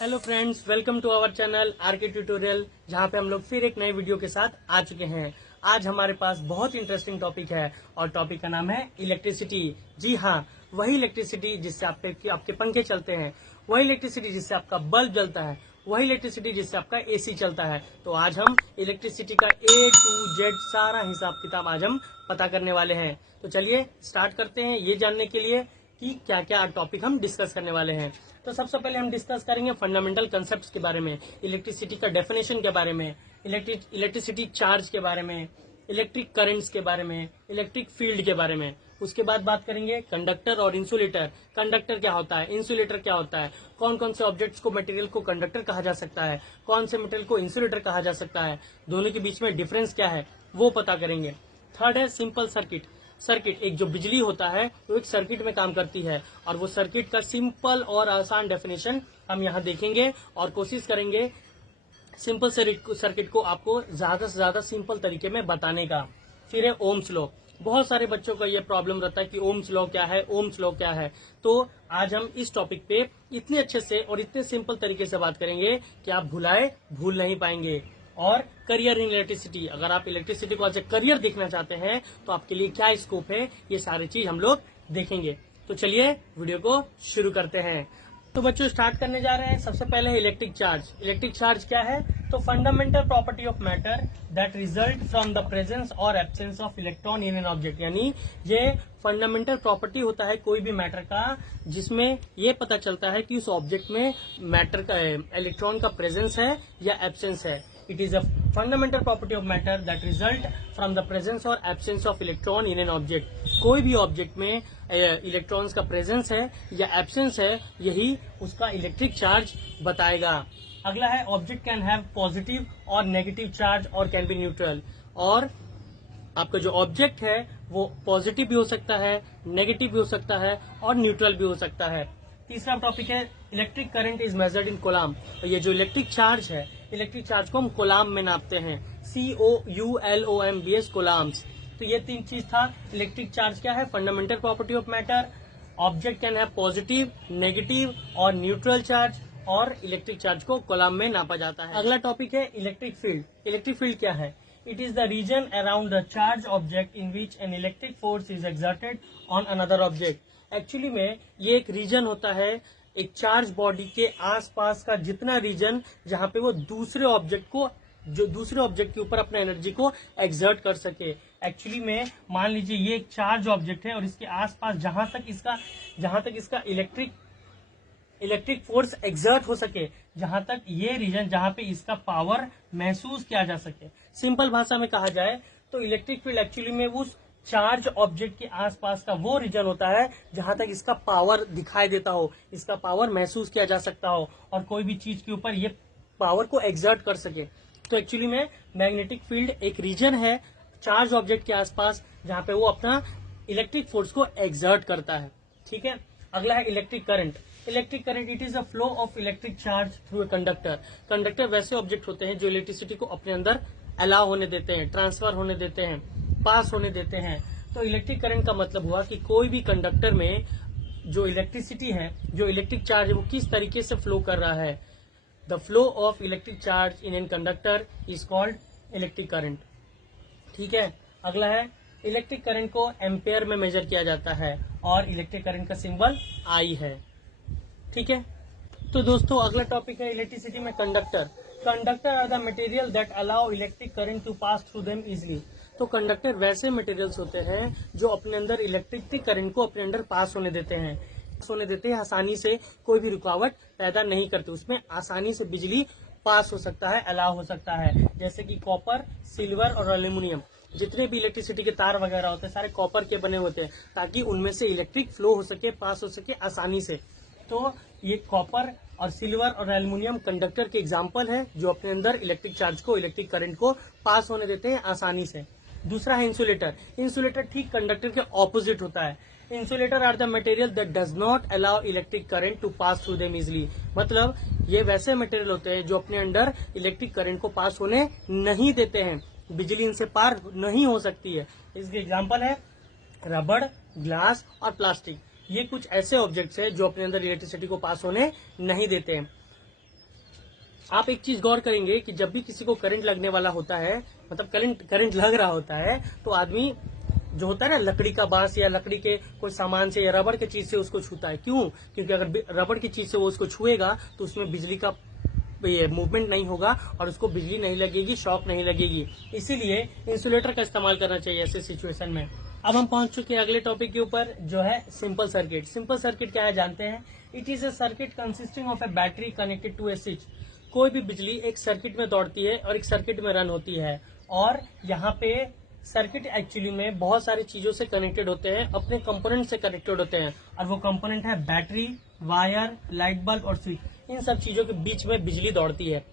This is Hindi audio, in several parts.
Hello friends, welcome to our channel RK tutorial, जहां पे हम लोग फिर एक नए वीडियो के साथ आ चुके हैं। आज हमारे पास बहुत इंटरेस्टिंग टॉपिक है और टॉपिक का नाम है इलेक्ट्रिसिटी। जी हाँ, वही इलेक्ट्रिसिटी जिससे आपके पंखे चलते हैं, वही इलेक्ट्रिसिटी जिससे आपका बल्ब जलता है, वही इलेक्ट्रिसिटी जिससे आपका एसी चलता है। तो आज हम इलेक्ट्रिसिटी का A to Z सारा हिसाब किताब आज हम पता करने वाले हैं। तो चलिए स्टार्ट करते हैं ये जानने के लिए कि क्या क्या टॉपिक हम डिस्कस करने वाले हैं। तो सबसे पहले हम डिस्कस करेंगे फंडामेंटल कंसेप्ट्स के बारे में, इलेक्ट्रिसिटी का डेफिनेशन के बारे में, इलेक्ट्रिसिटी चार्ज के बारे में, इलेक्ट्रिक करंट्स के बारे में, इलेक्ट्रिक फील्ड के बारे में। उसके बाद बात करेंगे कंडक्टर और इंसुलेटर। कंडक्टर क्या होता है, इंसुलेटर क्या होता है, कौन कौन से ऑब्जेक्ट्स को, मटेरियल को कंडक्टर कहा जा सकता है, कौन से मटेरियल को इंसुलेटर कहा जा सकता है, दोनों के बीच में डिफरेंस क्या है वो पता करेंगे। थर्ड है सिंपल सर्किट। सर्किट एक जो बिजली होता है वो एक सर्किट में काम करती है, और वो सर्किट का सिंपल और आसान डेफिनेशन हम यहाँ देखेंगे और कोशिश करेंगे सिंपल सर्किट को आपको ज्यादा से ज्यादा सिंपल तरीके में बताने का। फिर है ओम्स लॉ। बहुत सारे बच्चों का ये प्रॉब्लम रहता है कि ओम्स लॉ क्या है, ओम्स लॉ क्या है। तो आज हम इस टॉपिक पे इतने अच्छे से और इतने सिंपल तरीके से बात करेंगे कि आप भूल नहीं पाएंगे। और करियर इन इलेक्ट्रिसिटी, अगर आप इलेक्ट्रिसिटी को एज ए करियर देखना चाहते हैं तो आपके लिए क्या स्कोप है, ये सारी चीज हम लोग देखेंगे। तो चलिए वीडियो को शुरू करते हैं। तो बच्चों स्टार्ट करने जा रहे हैं। सबसे पहले इलेक्ट्रिक चार्ज। इलेक्ट्रिक चार्ज क्या है? तो fundamental property of matter that result from the presence और absence of electron in an object. यानी ये फंडामेंटल प्रॉपर्टी होता है कोई भी मैटर का, जिसमें ये पता चलता है कि उस ऑब्जेक्ट में मैटर का इलेक्ट्रॉन का प्रेजेंस है या एब्सेंस है। It is a fundamental property of matter that result from the presence or absence of electron in an object। कोई भी ऑब्जेक्ट में इलेक्ट्रॉन्स का प्रेजेंस है या एब्सेंस है, यही उसका इलेक्ट्रिक चार्ज बताएगा। अगला है ऑब्जेक्ट कैन हैव पॉजिटिव और नेगेटिव चार्ज और कैन बी न्यूट्रल। और आपका जो ऑब्जेक्ट है वो पॉजिटिव भी हो सकता है, नेगेटिव भी हो सकता है और न्यूट्रल भी हो सकता है। तीसरा टॉपिक है electric current is measured in coulomb. तो ये जो इलेक्ट्रिक चार्ज है, इलेक्ट्रिक चार्ज को हम कोलाम में नापते हैं, COULOMBS कोलाम्स। तो ये तीन चीज था। इलेक्ट्रिक चार्ज क्या है? Fundamental property of matter, object can have positive, negative और न्यूट्रल चार्ज, और इलेक्ट्रिक चार्ज को कोलाम में नापा जाता है। अगला टॉपिक है इलेक्ट्रिक फील्ड। इलेक्ट्रिक फील्ड क्या है? It is the region around the charged object in which an electric force is exerted on another object। Actually में ये एक रीजन होता है एक चार्ज बॉडी के आसपास का, जितना रीजन जहाँ पे वो दूसरे ऑब्जेक्ट के ऊपर अपना एनर्जी को एक्सर्ट कर सके। एक्चुअली में मान लीजिए ये एक चार्ज ऑब्जेक्ट है और इसके आसपास जहां तक इसका इलेक्ट्रिक फोर्स एक्सर्ट हो सके, जहां तक ये रीजन जहां पे इसका पावर महसूस किया जा सके। सिंपल भाषा में कहा जाए तो इलेक्ट्रिक फील्ड एक्चुअली में उस चार्ज ऑब्जेक्ट के आसपास का वो रीजन होता है जहां तक इसका पावर दिखाई देता हो, इसका पावर महसूस किया जा सकता हो और कोई भी चीज के ऊपर ये पावर को एक्सर्ट कर सके। तो एक्चुअली में मैग्नेटिक फील्ड एक रीजन है चार्ज ऑब्जेक्ट के आसपास जहां पे वो अपना इलेक्ट्रिक फोर्स को एक्सर्ट करता है। ठीक है। अगला है electric current. Electric current it is a flow of electric charge through a conductor. Conductor वैसे ऑब्जेक्ट होते हैं जो इलेक्ट्रिसिटी को अपने अंदर अलाउ होने देते हैं, ट्रांसफर होने देते हैं, पास होने देते हैं। तो इलेक्ट्रिक करंट का मतलब हुआ कि कोई भी कंडक्टर में जो इलेक्ट्रिसिटी है, जो इलेक्ट्रिक चार्ज है, वो किस तरीके से फ्लो कर रहा है। The flow of electric charge in an conductor is called electric current. ठीक है। अगला है इलेक्ट्रिक करंट को एम्पेयर में मेजर किया जाता है और इलेक्ट्रिक करंट का सिंबल I है। ठीक है। तो दोस्तों अगला टॉपिक है इलेक्ट्रिसिटी में conductor. Conductor are the material that allow electric current to pass through them easily. तो कंडक्टर वैसे मटेरियल्स होते हैं जो अपने अंदर इलेक्ट्रिक करंट को अपने अंदर पास होने देते हैं आसानी से, कोई भी रुकावट पैदा नहीं करते, उसमें आसानी से बिजली पास हो सकता है, अलाउ हो सकता है। जैसे कि कॉपर, सिल्वर और एल्यूमिनियम, जितने भी इलेक्ट्रिसिटी के तार वगैरह होते हैं सारे कॉपर के बने होते हैं, ताकि उनमें से इलेक्ट्रिक फ्लो हो सके, पास हो सके आसानी से। तो ये कॉपर और सिल्वर और एल्यूमिनियम कंडक्टर के एग्जाम्पल है जो अपने अंदर इलेक्ट्रिक चार्ज को, इलेक्ट्रिक करंट को पास होने देते हैं आसानी से। दूसरा है इंसुलेटर। इंसुलेटर ठीक कंडक्टर के ऑपोजिट होता है। Insulator are the material that does not allow electric current to pass through them easily. मतलब ये वैसे मटेरियल होते हैं जो अपने अंदर इलेक्ट्रिक करंट को पास होने नहीं देते हैं, बिजली इनसे पार नहीं हो सकती है। इसके एग्जाम्पल है रबड़, ग्लास और प्लास्टिक। ये कुछ ऐसे ऑब्जेक्ट्स हैं जो अपने अंदर इलेक्ट्रिसिटी को पास होने नहीं देते हैं। आप एक चीज गौर करेंगे कि जब भी किसी को करंट लगने वाला होता है, मतलब करंट लग रहा होता है, तो आदमी जो होता है ना लकड़ी का बांस या लकड़ी के कोई सामान से या रबड़ के चीज से उसको छूता है। क्यों? क्योंकि अगर रबड़ की चीज से वो उसको छुएगा तो उसमें बिजली का ये मूवमेंट नहीं होगा और उसको बिजली नहीं लगेगी, शॉक नहीं लगेगी। इसीलिए इंसुलेटर का इस्तेमाल करना चाहिए ऐसे सिचुएशन में। अब हम पहुंच चुके हैं अगले टॉपिक के ऊपर, जो है सिंपल सर्किट। सिंपल सर्किट क्या है जानते हैं? It is a circuit consisting of a battery connected to a switch. कोई भी बिजली एक सर्किट में दौड़ती है और एक सर्किट में रन होती है, और यहाँ पे सर्किट एक्चुअली में बहुत सारी चीजों से कनेक्टेड होते हैं, अपने कंपोनेंट से कनेक्टेड होते हैं, और वो कंपोनेंट है बैटरी, वायर, लाइट बल्ब और स्विच। इन सब चीजों के बीच में बिजली दौड़ती है।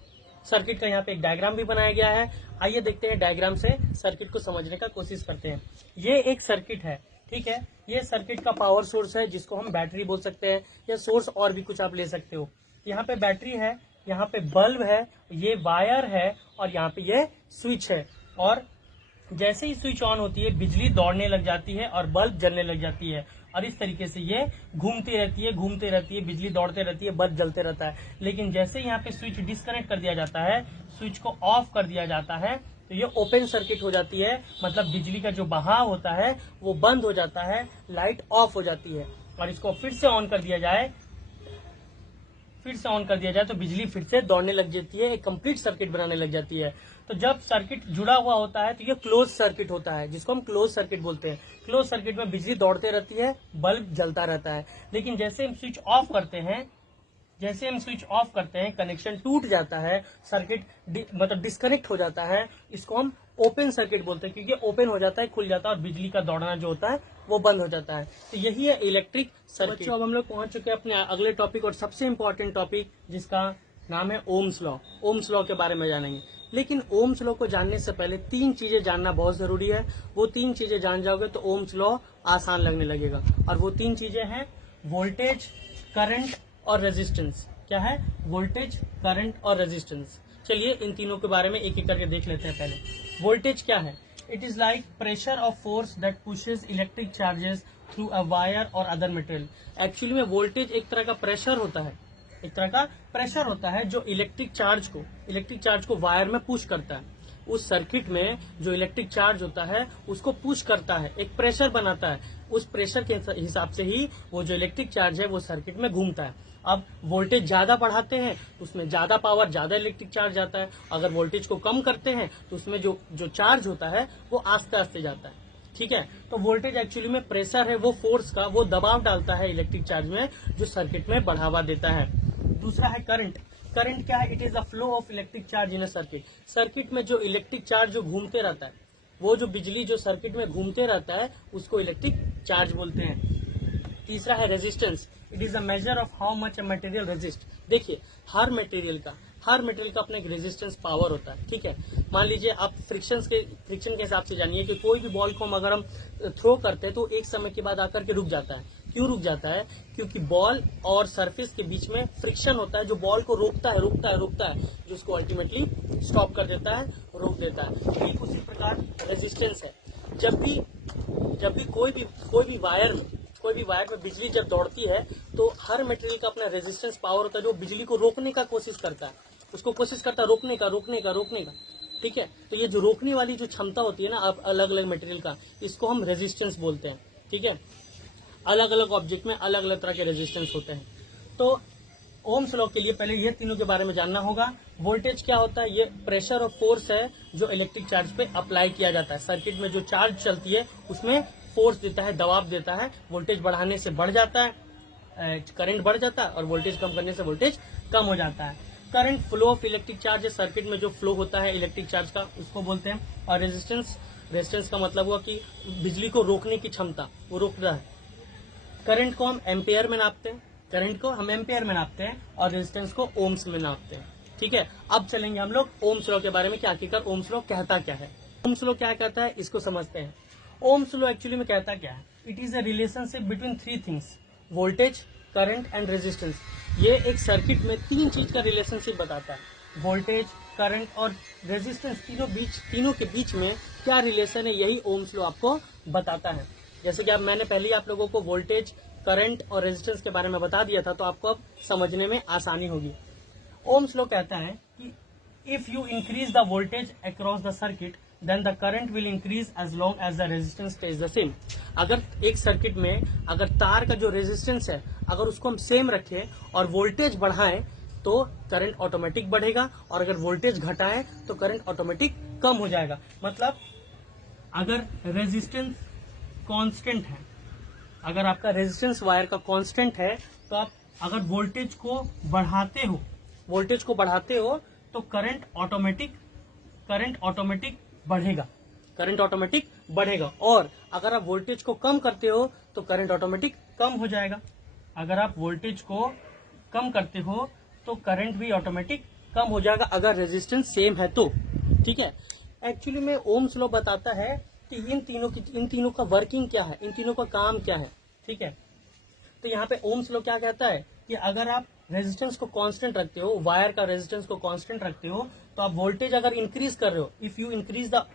सर्किट का यहाँ पे एक डायग्राम भी बनाया गया है। आइए देखते हैं डायग्राम से सर्किट को समझने का कोशिश करते हैं। ये एक सर्किट है, ठीक है। ये सर्किट का पावर सोर्स है जिसको हम बैटरी बोल सकते हैं, या सोर्स और भी कुछ आप ले सकते हो। यहाँ पे बैटरी है, यहाँ पे बल्ब है, ये वायर है, और यहाँ पे ये स्विच है। और जैसे ही स्विच ऑन होती है बिजली दौड़ने लग जाती है और बल्ब जलने लग जाती है, और इस तरीके से ये घूमती रहती है, बिजली दौड़ते रहती है, बल्ब जलते रहता है। लेकिन जैसे यहाँ पे स्विच डिस्कनेक्ट कर दिया जाता है, स्विच को ऑफ कर दिया जाता है, तो ये ओपन सर्किट हो जाती है। मतलब बिजली का जो बहाव होता है वो बंद हो जाता है, लाइट ऑफ हो जाती है। और इसको फिर से ऑन कर दिया जाए तो बिजली फिर से दौड़ने लग जाती है, एक कंप्लीट सर्किट बनाने लग जाती है। तो जब सर्किट जुड़ा हुआ होता है तो ये क्लोज सर्किट होता है, जिसको हम क्लोज सर्किट बोलते हैं। क्लोज सर्किट में बिजली दौड़ते रहती है, बल्ब जलता रहता है। लेकिन जैसे हम स्विच ऑफ करते हैं कनेक्शन टूट जाता है, सर्किट मतलब डिस्कनेक्ट हो जाता है। इसको हम ओपन सर्किट बोलते हैं, क्योंकि ओपन हो जाता है, खुल जाता है, और बिजली का दौड़ना जो होता है वो बंद हो जाता है। तो यही है इलेक्ट्रिक सर्किट। बच्चों, अब हम लोग पहुंच चुके हैं अपने अगले टॉपिक और सबसे इंपॉर्टेंट टॉपिक, जिसका नाम है ओम्स लॉ। ओम्स लॉ के बारे में जानेंगे। लेकिन ओम्स लॉ को जानने से पहले 3 चीजें जानना बहुत जरूरी है। वो 3 चीजें जान जाओगे तो ओम्स लॉ आसान लगने लगेगा। और वो 3 चीजें हैं वोल्टेज, करंट और रेजिस्टेंस। क्या है? वोल्टेज, करंट और रेजिस्टेंस। चलिए इन तीनों के बारे में एक एक करके देख लेते हैं। पहले वोल्टेज क्या है? It is like pressure of force that pushes electric charges through a wire और अदर मटेरियल। एक्चुअली में वोल्टेज एक तरह का प्रेशर होता है, जो इलेक्ट्रिक चार्ज को वायर में पुश करता है। उस सर्किट में जो इलेक्ट्रिक चार्ज होता है उसको पुश करता है, एक प्रेशर बनाता है। उस प्रेशर के हिसाब से ही वो जो इलेक्ट्रिक चार्ज है वो सर्किट में घूमता है। अब वोल्टेज ज्यादा बढ़ाते हैं तो उसमें ज्यादा पावर, ज्यादा इलेक्ट्रिक चार्ज आता है। अगर वोल्टेज को कम करते हैं तो उसमें जो चार्ज होता है वो आस्ते आस्ते जाता है, ठीक है। तो वोल्टेज एक्चुअली में प्रेशर है, वो फोर्स का, वो दबाव डालता है इलेक्ट्रिक चार्ज में, जो सर्किट में बढ़ावा देता है। दूसरा है करंट। करंट क्या है? It is the flow of electric charge in a circuit. Circuit में जो इलेक्ट्रिक चार्ज जो घूमते रहता है, वो जो बिजली जो सर्किट में घूमते रहता है उसको इलेक्ट्रिक चार्ज बोलते हैं। तीसरा है resistance. It is a measure of how much a material resist. देखिए, हर मटेरियल का अपना एक रेजिस्टेंस पावर होता है, ठीक है। मान लीजिए आप फ्रिक्शन के हिसाब से जानिए कि कोई भी बॉल को अगर हम थ्रो करते हैं तो एक समय के बाद आकर के रुक जाता है। क्यों रुक जाता है? क्योंकि बॉल और सरफेस के बीच में फ्रिक्शन होता है, जो बॉल को रोकता है, जो उसको अल्टीमेटली स्टॉप कर देता है, रोक देता है। ठीक उसी प्रकार रेजिस्टेंस है। जब भी कोई भी वायर में बिजली जब दौड़ती है तो हर मटेरियल का अपना रेजिस्टेंस पावर होता है, जो बिजली को रोकने का कोशिश करता है, रोकने का, ठीक है। तो ये जो रोकने वाली जो क्षमता होती है ना अलग अलग मटेरियल का, इसको हम रेजिस्टेंस बोलते हैं, ठीक है। अलग अलग ऑब्जेक्ट में अलग अलग तरह के रेजिस्टेंस होते हैं। तो ओम्स लॉ के लिए पहले ये तीनों के बारे में जानना होगा। वोल्टेज क्या होता है? ये प्रेशर और फोर्स है जो इलेक्ट्रिक चार्ज पे अप्लाई किया जाता है। सर्किट में जो चार्ज चलती है उसमें फोर्स देता है, दबाव देता है। वोल्टेज बढ़ाने से बढ़ जाता है, करंट बढ़ जाता है, और वोल्टेज कम करने से वोल्टेज कम हो जाता है। Current flow of electric charge है, सर्किट में जो फ्लो होता है इलेक्ट्रिक चार्ज का, उसको बोलते हैं। और रेजिस्टेंस का मतलब हुआ कि बिजली को रोकने की क्षमता, वो रोक रहा है। करंट को हम एम्पेयर में नापते हैं, और रेजिस्टेंस को ओम्स में नापते हैं, ठीक है। अब चलेंगे हम लोग ओम्स लॉ के बारे में कि आखिरकार ओम्स लॉ कहता क्या है। ओम्स लॉ क्या कहता है इसको समझते हैं। ओम्स लॉ एक्चुअली में कहता क्या है? It is a relationship between 3 things, voltage, current and resistance. ये एक सर्किट में 3 चीज का रिलेशनशिप बताता है। वोल्टेज, करंट और रेजिस्टेंस, तीनों के बीच में क्या रिलेशन है, यही ओम्स लॉ आपको बताता है। जैसे कि मैंने पहले आप लोगों को वोल्टेज, करंट और रेजिस्टेंस के बारे में बता दिया था, तो आपको अब समझने में आसानी होगी। ओम्स लॉ कहता है कि if you increase the voltage across the circuit then the current will increase as long as the resistance stays the same. अगर एक सर्किट में अगर तार का जो रेजिस्टेंस है अगर उसको हम सेम रखें और वोल्टेज बढ़ाएं तो करंट ऑटोमेटिक बढ़ेगा, और अगर वोल्टेज घटाएं तो करंट ऑटोमेटिक कम हो जाएगा। मतलब अगर रेजिस्टेंस कांस्टेंट है, अगर आपका रेजिस्टेंस वायर का कांस्टेंट है तो आप अगर वोल्टेज को बढ़ाते हो तो करंट ऑटोमेटिक बढ़ेगा, और अगर आप वोल्टेज को कम करते हो तो करंट ऑटोमेटिक कम हो जाएगा। अगर आप वोल्टेज को कम करते हो तो करंट भी ऑटोमेटिक कम हो जाएगा अगर रेजिस्टेंस सेम है तो। ठीक है, एक्चुअली में ओम्स लॉ बताता है कि इन तीनों का वर्किंग क्या है, इन तीनों का काम क्या है। ठीक है, तो यहाँ पे ओम्स लॉ क्या कहता है कि अगर आप रेजिस्टेंस को कांस्टेंट रखते हो, वायर का रेजिस्टेंस को कांस्टेंट रखते हो, तो आप वोल्टेज अगर इंक्रीज कर रहे हो, if you increase the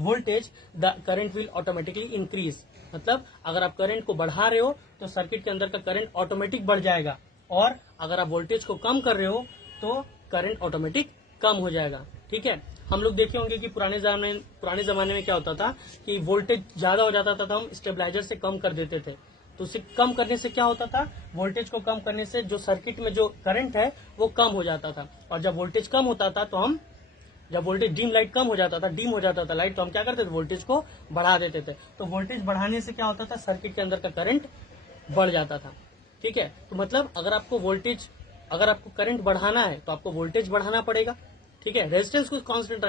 voltage the current will automatically increase. मतलब अगर आप करंट को बढ़ा रहे हो तो सर्किट के अंदर का करंट ऑटोमेटिक बढ़ जाएगा, और अगर आप वोल्टेज को कम कर रहे हो तो करंट ऑटोमेटिक कम हो जाएगा। ठीक है, हम लोग देखे होंगे कि पुराने जमाने में क्या होता था कि वोल्टेज ज्यादा हो जाता था तो हम स्टेबलाइजर से कम कर देते थे। तो उसे कम करने से क्या होता था, वोल्टेज को कम करने से जो सर्किट में जो करंट है वो कम हो जाता था, और जब वोल्टेज कम होता था तो जब वोल्टेज डीम हो जाता था लाइट, तो हम क्या करते थे, वोल्टेज को बढ़ा देते थे। तो वोल्टेज बढ़ाने से क्या होता था, सर्किट के अंदर का करंट बढ़ जाता था। ठीक है, तो मतलब अगर आपको करंट बढ़ाना है तो आपको वोल्टेज बढ़ाना पड़ेगा। ठीक है, रेजिस्टेंस को कांस्टेंट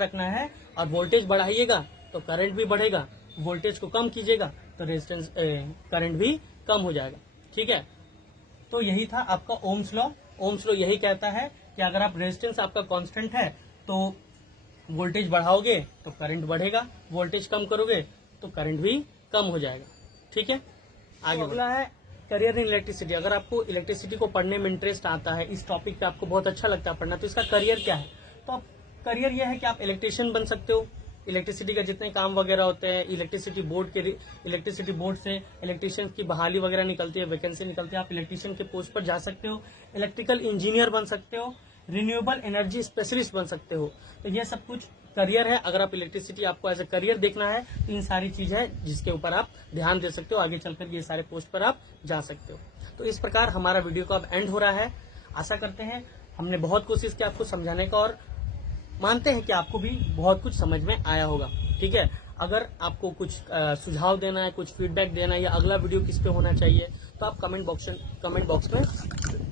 रखना है, और वोल्टेज बढ़ाइएगा तो करंट भी बढ़ेगा, वोल्टेज को कम कीजिएगा तो करंट भी कम हो जाएगा। ठीक है, तो यही था आपका ओम्स लॉ। ओम्स लॉ यही कहता है कि अगर आप रेजिस्टेंस आपका कांस्टेंट है तो वोल्टेज बढ़ाओगे तो करंट बढ़ेगा, वोल्टेज कम करोगे तो करंट भी कम हो जाएगा। ठीक है, आगे अगला है करियर इन इलेक्ट्रिसिटी। अगर आपको इलेक्ट्रिसिटी को पढ़ने में इंटरेस्ट आता है, इस टॉपिक पे आपको बहुत अच्छा लगता है पढ़ना, तो इसका करियर क्या है, तो करियर यह है कि आप इलेक्ट्रिशियन बन सकते हो। इलेक्ट्रिसिटी का जितने काम वगैरह होते हैं, इलेक्ट्रिसिटी बोर्ड से इलेक्ट्रिशियन की बहाली वगैरह निकलती है, वैकेंसी निकलती है, आप इलेक्ट्रिशियन के पोस्ट पर जा सकते हो, इलेक्ट्रिकल इंजीनियर बन सकते हो, रिन्यूएबल एनर्जी स्पेशलिस्ट बन सकते हो। तो ये सब कुछ करियर है। अगर आप इलेक्ट्रिसिटी आपको एज ए करियर देखना है तो इन सारी चीज है जिसके ऊपर आप ध्यान दे सकते हो, आगे चलकर ये सारे पोस्ट पर आप जा सकते हो। तो इस प्रकार हमारा वीडियो का अब एंड हो रहा है। आशा करते हैं हमने बहुत कोशिश की आपको समझाने का, और मानते हैं कि आपको भी बहुत कुछ समझ में आया होगा। ठीक है, अगर आपको कुछ सुझाव देना है, कुछ फीडबैक देना है, या अगला वीडियो किस पे होना चाहिए, तो आप कमेंट बॉक्स में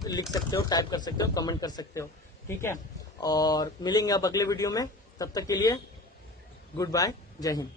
लिख सकते हो, टाइप कर सकते हो, कमेंट कर सकते हो। ठीक है, और मिलेंगे अब अगले वीडियो में। तब तक के लिए गुड बाय, जय हिंद।